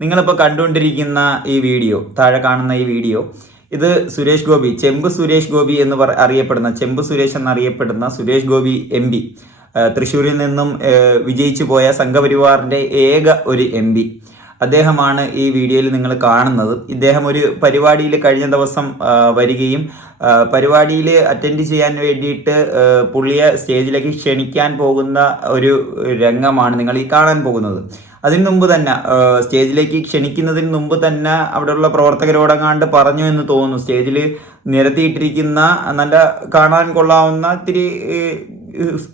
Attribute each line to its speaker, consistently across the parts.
Speaker 1: നിങ്ങളിപ്പോൾ കണ്ടുകൊണ്ടിരിക്കുന്ന ഈ വീഡിയോ താഴെ കാണുന്ന ഈ വീഡിയോ ഇത് സുരേഷ് ഗോപി ചെമ്പ് സുരേഷ് ഗോപി എന്ന് പറ അറിയപ്പെടുന്ന ചെമ്പ് സുരേഷ് എന്നറിയപ്പെടുന്ന സുരേഷ് ഗോപി എം പി. തൃശ്ശൂരിൽ നിന്നും വിജയിച്ചു പോയ സംഘപരിവാറിന്റെ ഏക ഒരു എം പി. അദ്ദേഹമാണ് ഈ വീഡിയോയിൽ നിങ്ങൾ കാണുന്നത്. ഇദ്ദേഹം ഒരു പരിപാടിയിൽ കഴിഞ്ഞ ദിവസം വരികയും പരിപാടിയിൽ അറ്റൻഡ് ചെയ്യാൻ വേണ്ടിയിട്ട് പുള്ളിയെ സ്റ്റേജിലേക്ക് ക്ഷണിക്കാൻ പോകുന്ന ഒരു രംഗമാണ് നിങ്ങൾ ഈ കാണാൻ പോകുന്നത്. അതിന് മുമ്പ് തന്നെ സ്റ്റേജിലേക്ക് ക്ഷണിക്കുന്നതിന് മുമ്പ് തന്നെ അവിടെയുള്ള പ്രവർത്തകരോടെങ്ങാണ്ട് പറഞ്ഞു എന്ന് തോന്നുന്നു. സ്റ്റേജിൽ നിരത്തിയിട്ടിരിക്കുന്ന നല്ല കാണാൻ കൊള്ളാവുന്ന ഇത്തിരി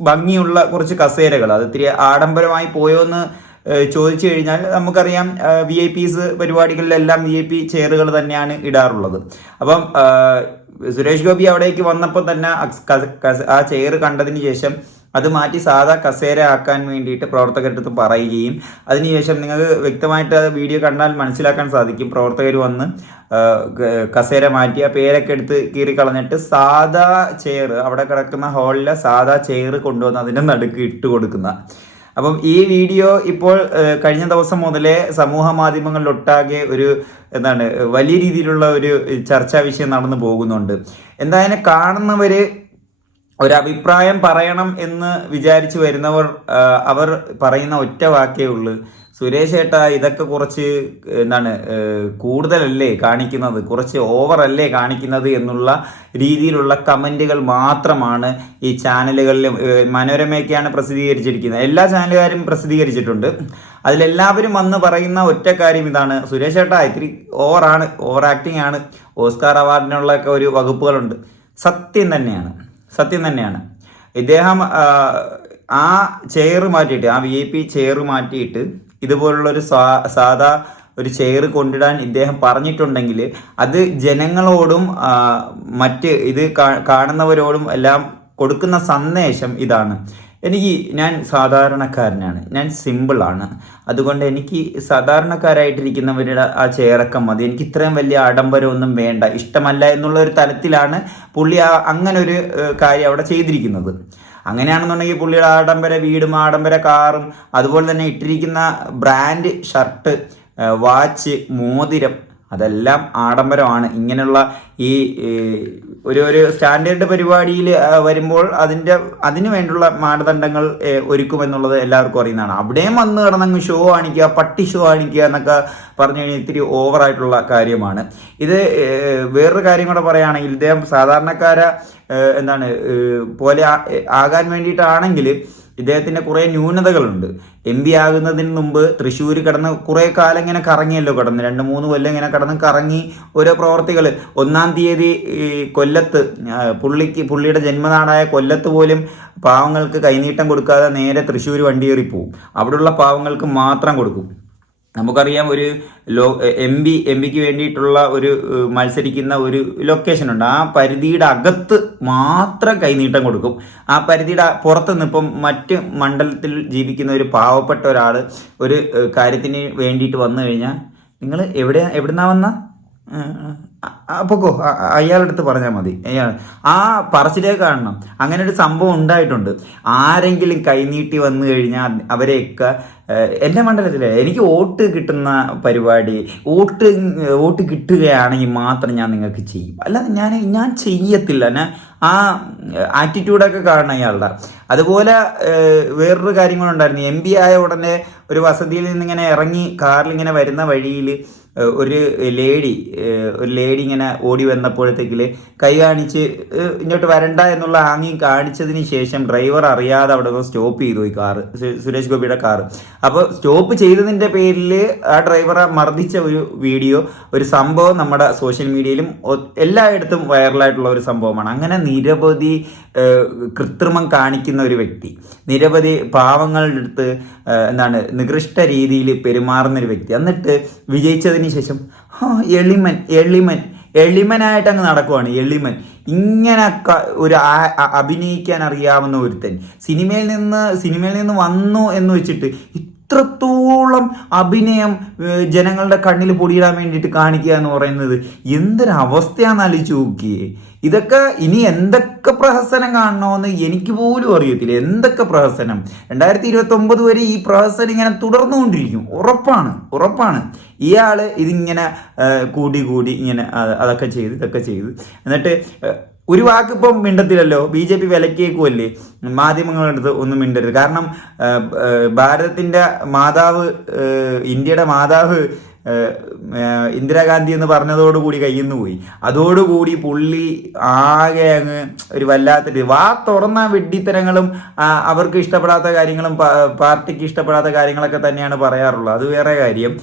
Speaker 1: ഭംഗിയുള്ള കുറച്ച് കസേരകൾ. അത് ഇത്തിരി ആഡംബരമായി പോയോ എന്ന് ചോദിച്ചു കഴിഞ്ഞാൽ നമുക്കറിയാം വി ഐ പീസ് പരിപാടികളിലെല്ലാം വി ഐ പി ചെയറുകൾ തന്നെയാണ് ഇടാറുള്ളത്. അപ്പം സുരേഷ് ഗോപി അവിടേക്ക് വന്നപ്പോൾ തന്നെ ആ ചെയർ കണ്ടതിന് ശേഷം അത് മാറ്റി സാധാ കസേര ആക്കാൻ വേണ്ടിയിട്ട് പ്രവർത്തകരുടെ അടുത്ത് പറയുകയും അതിനുശേഷം നിങ്ങൾക്ക് വ്യക്തമായിട്ട് വീഡിയോ കണ്ടാൽ മനസ്സിലാക്കാൻ സാധിക്കും. പ്രവർത്തകർ വന്ന് കസേര മാറ്റി ആ പേരൊക്കെ എടുത്ത് കീറി കളഞ്ഞിട്ട് സാധാ ചെയർ അവിടെ കിടക്കുന്ന ഹാളിലെ സാധാ ചെയർ കൊണ്ടുവന്ന് അതിന്റെ നടുക്ക് ഇട്ട് കൊടുക്കുന്ന. അപ്പം ഈ വീഡിയോ ഇപ്പോൾ കഴിഞ്ഞ ദിവസം മുതലേ സമൂഹ മാധ്യമങ്ങളിലൊട്ടാകെ ഒരു എന്താണ് വലിയ രീതിയിലുള്ള ഒരു ചർച്ചാ വിഷയം നടന്നു പോകുന്നുണ്ട്. എന്തായാലും കാണുന്നവര് ഒരു അഭിപ്രായം പറയണം എന്ന് വിചാരിച്ചു വരുന്നവർ അവർ പറയുന്ന ഒറ്റ വാക്കേ ഉള്ളൂ. സുരേഷ് ഏട്ടാ ഇതൊക്കെ കുറച്ച് എന്താണ് കൂടുതലല്ലേ കാണിക്കുന്നത്? കുറച്ച് ഓവറല്ലേ കാണിക്കുന്നത് എന്നുള്ള രീതിയിലുള്ള കമന്റുകൾ മാത്രമാണ് ഈ ചാനലുകളിലും മനോരമയൊക്കെയാണ് പ്രസിദ്ധീകരിച്ചിരിക്കുന്നത്. എല്ലാ ചാനലുകാരും പ്രസിദ്ധീകരിച്ചിട്ടുണ്ട്. അതിലെല്ലാവരും വന്ന് പറയുന്ന ഒറ്റ കാര്യം ഇതാണ്. സുരേഷ് ഏട്ടാ ഇത്തിരി ഓവറാണ് ഓവർ ആക്ടിങ് ആണ്. ഓസ്കാർ അവാർഡിനുള്ളൊക്കെ ഒരു വകുപ്പുകളുണ്ട്. സത്യം തന്നെയാണ്. സത്യം തന്നെയാണ്. ഇദ്ദേഹം ആ, ചെയർ മാറ്റിയിട്ട് ആ വി ഐ പി ചെയർ മാറ്റിയിട്ട് ഇതുപോലുള്ളൊരു സാ സാധാ ഒരു ചെയർ കൊണ്ടിടാൻ ഇദ്ദേഹം പറഞ്ഞിട്ടുണ്ടെങ്കിൽ അത് ജനങ്ങളോടും മറ്റ് ഇത് കാണുന്നവരോടും എല്ലാം കൊടുക്കുന്ന സന്ദേശം ഇതാണ്. എനിക്ക് ഞാൻ സാധാരണക്കാരനാണ്. ഞാൻ സിമ്പിളാണ് അതുകൊണ്ട് എനിക്ക് സാധാരണക്കാരായിട്ടിരിക്കുന്നവരുടെ ആ ചെയറൊക്കെ മതി. എനിക്ക് ഇത്രയും വലിയ ആഡംബരമൊന്നും വേണ്ട. ഇഷ്ടമല്ല എന്നുള്ള ഒരു തലത്തിലാണ് പുള്ളി ആ അങ്ങനെ ഒരു കാര്യം അവിടെ ചെയ്തിരിക്കുന്നത്. അങ്ങനെയാണെന്നുണ്ടെങ്കിൽ പുള്ളിയുടെ ആഡംബര വീടും ആഡംബര കാറും അതുപോലെ തന്നെ ഇട്ടിരിക്കുന്ന ബ്രാൻഡ് ഷർട്ട് വാച്ച് മോതിരം അതെല്ലാം ആഡംബരമാണ്. ഇങ്ങനെയുള്ള ഈ ഒരു ഒരു സ്റ്റാൻഡേർഡ് പരിപാടിയിൽ വരുമ്പോൾ അതിന്റെ അതിനു വേണ്ടിയുള്ള മാനദണ്ഡങ്ങൾ ഒരുക്കുമെന്നുള്ളത് എല്ലാവർക്കും അറിയുന്നതാണ്. അവിടെയും വന്ന് കിടന്നങ്ങ് ഷോ കാണിക്കുക പട്ടി ഷോ കാണിക്കുക എന്നൊക്കെ പറഞ്ഞു കഴിഞ്ഞാൽ ഇത്തിരി ഓവറായിട്ടുള്ള കാര്യമാണ്. ഇത് വേറൊരു കാര്യം കൂടെ പറയുകയാണെങ്കിൽ ഇദ്ദേഹം സാധാരണക്കാര എന്താണ് പോലെ ആകാൻ വേണ്ടിയിട്ടാണെങ്കിൽ ഇദ്ദേഹത്തിന്റെ കുറേ ന്യൂനതകളുണ്ട്. എം പി ആകുന്നതിന് മുമ്പ് തൃശ്ശൂർ കിടന്ന് കുറേ കാലം ഇങ്ങനെ കറങ്ങിയല്ലോ കിടന്ന്. രണ്ട് മൂന്ന് കൊല്ലം ഇങ്ങനെ കടന്ന് കറങ്ങി ഓരോ പ്രവർത്തികൾ ഒന്നാം തീയതി ഈ കൊല്ലത്ത് പുള്ളിക്ക് പുള്ളിയുടെ ജന്മനാടായ കൊല്ലത്ത് പോലും പാവങ്ങൾക്ക് കൈനീട്ടം കൊടുക്കാതെ നേരെ തൃശ്ശൂർ വണ്ടിയേറി പോവും അവിടെയുള്ള പാവങ്ങൾക്ക് മാത്രം കൊടുക്കും. നമുക്കറിയാം ഒരു ലോ എം പി എം പിക്ക് വേണ്ടിയിട്ടുള്ള ഒരു മത്സരിക്കുന്ന ഒരു ലൊക്കേഷൻ ഉണ്ട്. ആ പരിധിയുടെ അകത്ത് മാത്രം കൈനീട്ടം കൊടുക്കും. ആ പരിധിയുടെ പുറത്ത് നിന്നിപ്പം മറ്റ് മണ്ഡലത്തിൽ ജീവിക്കുന്ന ഒരു പാവപ്പെട്ട ഒരാൾ ഒരു കാര്യത്തിന് വേണ്ടിയിട്ട് വന്നു കഴിഞ്ഞാൽ നിങ്ങൾ എവിടെ എവിടുന്നാ വന്ന? അപ്പോക്കോ അയാളുടെ അടുത്ത് പറഞ്ഞാൽ മതി. അയാൾ ആ പറച്ചിലേ കാണണം. അങ്ങനെ ഒരു സംഭവം ഉണ്ടായിട്ടുണ്ട്. ആരെങ്കിലും കൈനീട്ടി വന്നു കഴിഞ്ഞാൽ അവരെയൊക്കെ എന്റെ മണ്ഡലത്തിലെ. എനിക്ക് വോട്ട് കിട്ടുന്ന പരിപാടി വോട്ട് വോട്ട് കിട്ടുകയാണെങ്കിൽ മാത്രം ഞാൻ നിങ്ങൾക്ക് ചെയ്യും. അല്ലാതെ ഞാൻ ഞാൻ ചെയ്യത്തില്ല. ഞാൻ ആ ആറ്റിറ്റ്യൂഡൊക്കെ കാണണം അയാളുടെ. അതുപോലെ വേറൊരു കാര്യം കൂടെ ഉണ്ടായിരുന്നു എം പി ആയ ഉടനെ ഒരു വസതിയിൽ നിന്നിങ്ങനെ ഇറങ്ങി കാറിൽ ഇങ്ങനെ വരുന്ന വഴിയിൽ ഒരു ലേഡി ഒരു ലേഡി ഇങ്ങനെ ഓടി വന്നപ്പോഴത്തേക്കിൽ കൈ കാണിച്ച് ഇങ്ങോട്ട് വരണ്ട എന്നുള്ള ആംഗ്യം കാണിച്ചതിന് ശേഷം ഡ്രൈവർ അറിയാതെ അവിടെ നിന്ന് സ്റ്റോപ്പ് ചെയ്തു പോയി കാറ്. സുരേഷ് ഗോപിയുടെ കാറ്. അപ്പോൾ സ്റ്റോപ്പ് ചെയ്തതിന്റെ പേരിൽ ആ ഡ്രൈവറെ മർദ്ദിച്ച ഒരു വീഡിയോ ഒരു സംഭവം നമ്മുടെ സോഷ്യൽ മീഡിയയിലും എല്ലായിടത്തും വൈറലായിട്ടുള്ള ഒരു സംഭവമാണ്. അങ്ങനെ നിരവധി കൃത്രിമം കാണിക്കുന്ന ഒരു വ്യക്തി നിരവധി പാവങ്ങളുടെ അടുത്ത് എന്താണ് നികൃഷ്ട രീതിയിൽ പെരുമാറുന്ന ഒരു വ്യക്തി. എന്നിട്ട് വിജയിച്ചതിന് ശേഷം "ആ, എളിമൻ എളിമൻ എളിമനായിട്ട് അങ്ങ് നടക്കുവാണ് എളിമൻ. ഇങ്ങനെ ഒരു അഭിനയിക്കാൻ അറിയാവുന്ന ഒരുത്തൻ. സിനിമയിൽ നിന്ന് സിനിമയിൽ നിന്ന് വന്നു എന്ന് വെച്ചിട്ട് ഇത്രത്തോളം അഭിനയം ജനങ്ങളുടെ കണ്ണിൽ പൊടിയിടാൻ വേണ്ടിയിട്ട് കാണിക്കുക എന്ന് പറയുന്നത് എന്തൊരവസ്ഥയാണെന്ന് ആലോചിച്ച് നോക്കിയേ. ഇതൊക്കെ ഇനി എന്തൊക്കെ പ്രഹസനം കാണണമെന്ന് എനിക്ക് പോലും അറിയത്തില്ല. എന്തൊക്കെ പ്രഹസനം? രണ്ടായിരത്തി ഇരുപത്തി ഒമ്പത് വരെ ഈ പ്രഹസനം ഇങ്ങനെ തുടർന്നുകൊണ്ടിരിക്കും. ഉറപ്പാണ് ഉറപ്പാണ്. ഇയാൾ ഇതിങ്ങനെ കൂടി കൂടി ഇങ്ങനെ അത് അതൊക്കെ ചെയ്ത് ഇതൊക്കെ ചെയ്ത്. എന്നിട്ട് ഒരു വാക്ക് ഇപ്പം മിണ്ടത്തില്ലല്ലോ. ബി ജെ പി വിലക്കേക്കുമല്ലേ മാധ്യമങ്ങളുടെ അടുത്ത് ഒന്നും മിണ്ടരുത്. കാരണം ഭാരതത്തിന്റെ മാതാവ് ഇന്ത്യയുടെ മാതാവ് ഇന്ദിരാഗാന്ധി എന്ന് പറഞ്ഞതോടുകൂടി കയ്യിൽ നിന്ന് പോയി അതോടുകൂടി പുള്ളി ആകെ അങ്ങ് ഒരു വല്ലാത്തൊരു വാ തുറന്ന വെഡിത്തരങ്ങളും അവർക്ക് ഇഷ്ടപ്പെടാത്ത കാര്യങ്ങളും പാർട്ടിക്ക് ഇഷ്ടപ്പെടാത്ത കാര്യങ്ങളൊക്കെ തന്നെയാണ് പറയാറുള്ളത്. അത് വേറെ കാര്യം.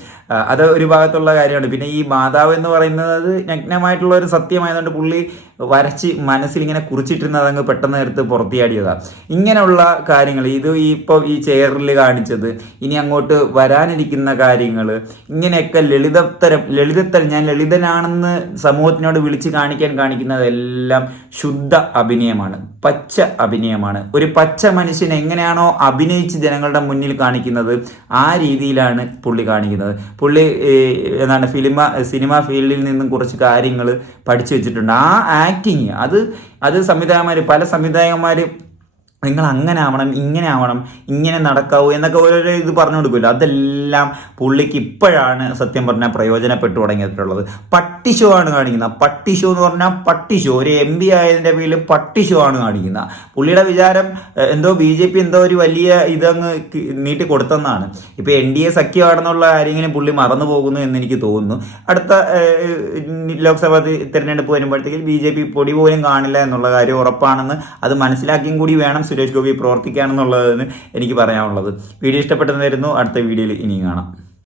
Speaker 1: അത് ഒരു ഭാഗത്തുള്ള കാര്യമാണ്. പിന്നെ ഈ മാതാവ് എന്ന് പറയുന്നത് നഗ്നമായിട്ടുള്ള ഒരു സത്യമായതുകൊണ്ട് പുള്ളി വരച്ച് മനസ്സിൽ ഇങ്ങനെ കുറിച്ചിട്ടിരുന്നത് അങ്ങ് പെട്ടെന്ന് എടുത്ത് പുറത്തിയാടിയതാണ് ഇങ്ങനെയുള്ള കാര്യങ്ങൾ ഇത് ഇപ്പോൾ ഈ ചെയറിൽ കാണിച്ചത് ഇനി അങ്ങോട്ട് വരാനിരിക്കുന്ന കാര്യങ്ങൾ ഇങ്ങനെയൊക്കെ ലളിതത്തരം ലളിതത്തൽ ഞാൻ ലളിതനാണെന്ന് സമൂഹത്തിനോട് വിളിച്ച് കാണിക്കാൻ കാണിക്കുന്നതെല്ലാം ശുദ്ധ അഭിനയമാണ് പച്ച അഭിനയമാണ്. ഒരു പച്ച മനുഷ്യനെ എങ്ങനെയാണോ അഭിനയിച്ച് ജനങ്ങളുടെ മുന്നിൽ കാണിക്കുന്നത് ആ രീതിയിലാണ് പുള്ളി കാണിക്കുന്നത്. പുള്ളി എന്താണ് ഫിലിമ സിനിമ ഫീൽഡിൽ നിന്നും കുറച്ച് കാര്യങ്ങൾ പഠിച്ചു വെച്ചിട്ടുണ്ട്. ആ ആക്ടിങ് അത് അത് സംവിധായകന്മാർ പല സംവിധായകന്മാർ നിങ്ങൾ അങ്ങനെ ആവണം ഇങ്ങനെ ആവണം ഇങ്ങനെ നടക്കാവൂ എന്നൊക്കെ ഓരോരോ ഇത് പറഞ്ഞു കൊടുക്കുമല്ലോ. അതെല്ലാം പുള്ളിക്ക് ഇപ്പോഴാണ് സത്യം പറഞ്ഞാൽ പ്രയോജനപ്പെട്ടു തുടങ്ങിയിട്ടുള്ളത്. പട്ടി ഷോ ആണ് കാണിക്കുന്നത്. പട്ടി ഷോ എന്ന് പറഞ്ഞാൽ പട്ടി ഷോ ഒരു എം പി ആയതിന്റെ പേരിൽ പട്ടി ഷോ ആണ് കാണിക്കുന്നത്. പുള്ളിയുടെ വിചാരം എന്തോ ബി ജെ പി എന്തോ ഒരു വലിയ ഇതങ്ങ് നീട്ടി കൊടുത്തെന്നാണ്. ഇപ്പോൾ എൻ ഡി എ സഖ്യമാണെന്നുള്ള കാര്യങ്ങളും പുള്ളി മറന്നു പോകുന്നു എന്ന് എനിക്ക് തോന്നുന്നു. അടുത്ത ലോക്സഭാ തിരഞ്ഞെടുപ്പ് വരുമ്പോഴത്തേക്കും ബി ജെ പി പൊടി പോലും കാണില്ല എന്നുള്ള കാര്യം ഉറപ്പാണെന്ന് അത് മനസ്സിലാക്കിയും കൂടി വേണം സുരേഷ് ഗോപി പ്രവർത്തിക്കുകയാണെന്നുള്ളതെന്ന് എനിക്ക് പറയാനുള്ളത്. വീഡിയോ ഇഷ്ടപ്പെട്ടെന്ന് വരുന്നു അടുത്ത വീഡിയോയിൽ ഇനിയും കാണാം.